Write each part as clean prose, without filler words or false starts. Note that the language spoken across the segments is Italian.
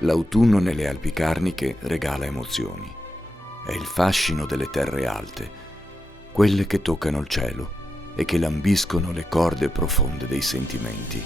L'autunno nelle Alpi Carniche regala emozioni. È il fascino delle terre alte, quelle che toccano il cielo e che lambiscono le corde profonde dei sentimenti.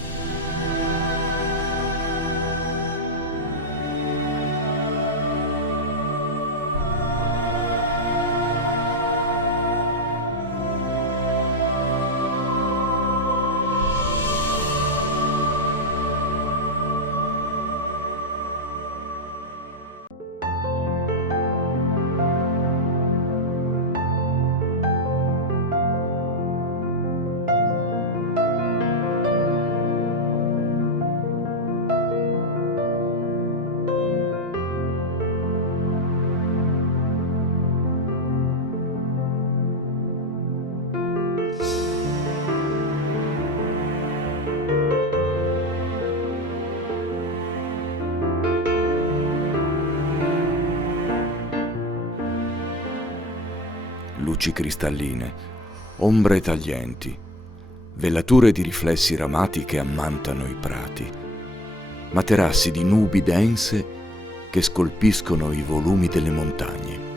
Luci cristalline, ombre taglienti, velature di riflessi ramati che ammantano i prati, materassi di nubi dense che scolpiscono i volumi delle montagne.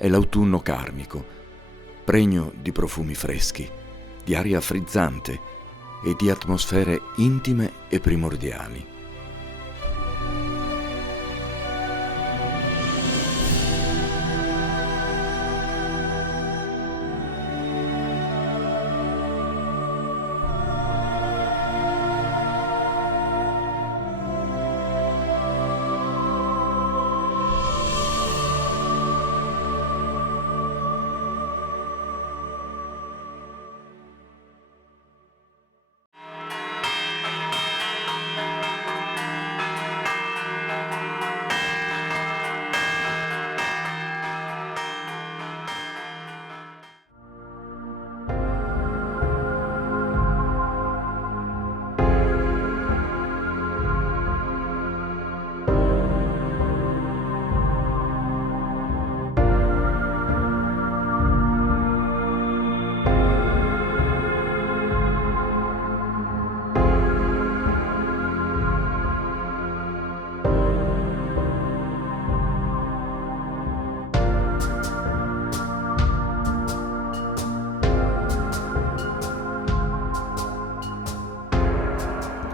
È l'autunno carnico, pregno di profumi freschi, di aria frizzante e di atmosfere intime e primordiali.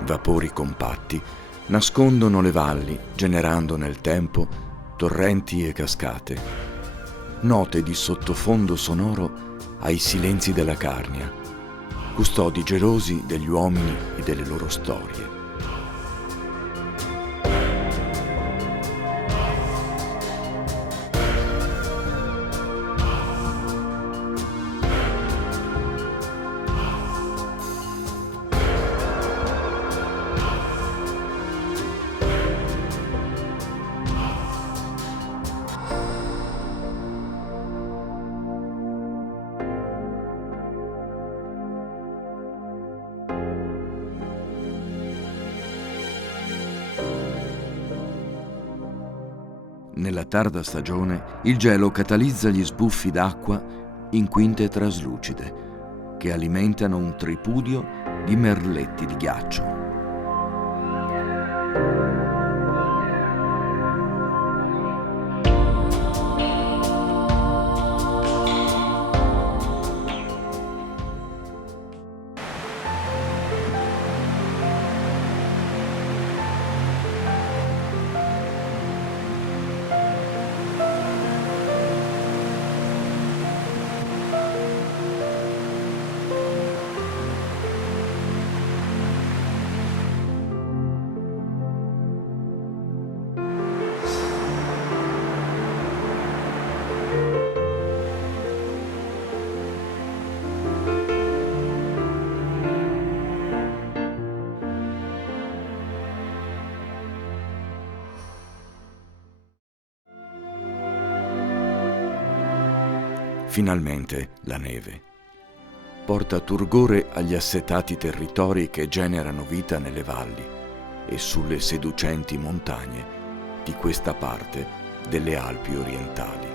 Vapori compatti nascondono le valli, generando nel tempo torrenti e cascate, note di sottofondo sonoro ai silenzi della Carnia, custodi gelosi degli uomini e delle loro storie. Nella tarda stagione il gelo catalizza gli sbuffi d'acqua in quinte traslucide che alimentano un tripudio di merletti di ghiaccio. Finalmente la neve. porta turgore agli assetati territori che generano vita nelle valli e sulle seducenti montagne di questa parte delle Alpi orientali.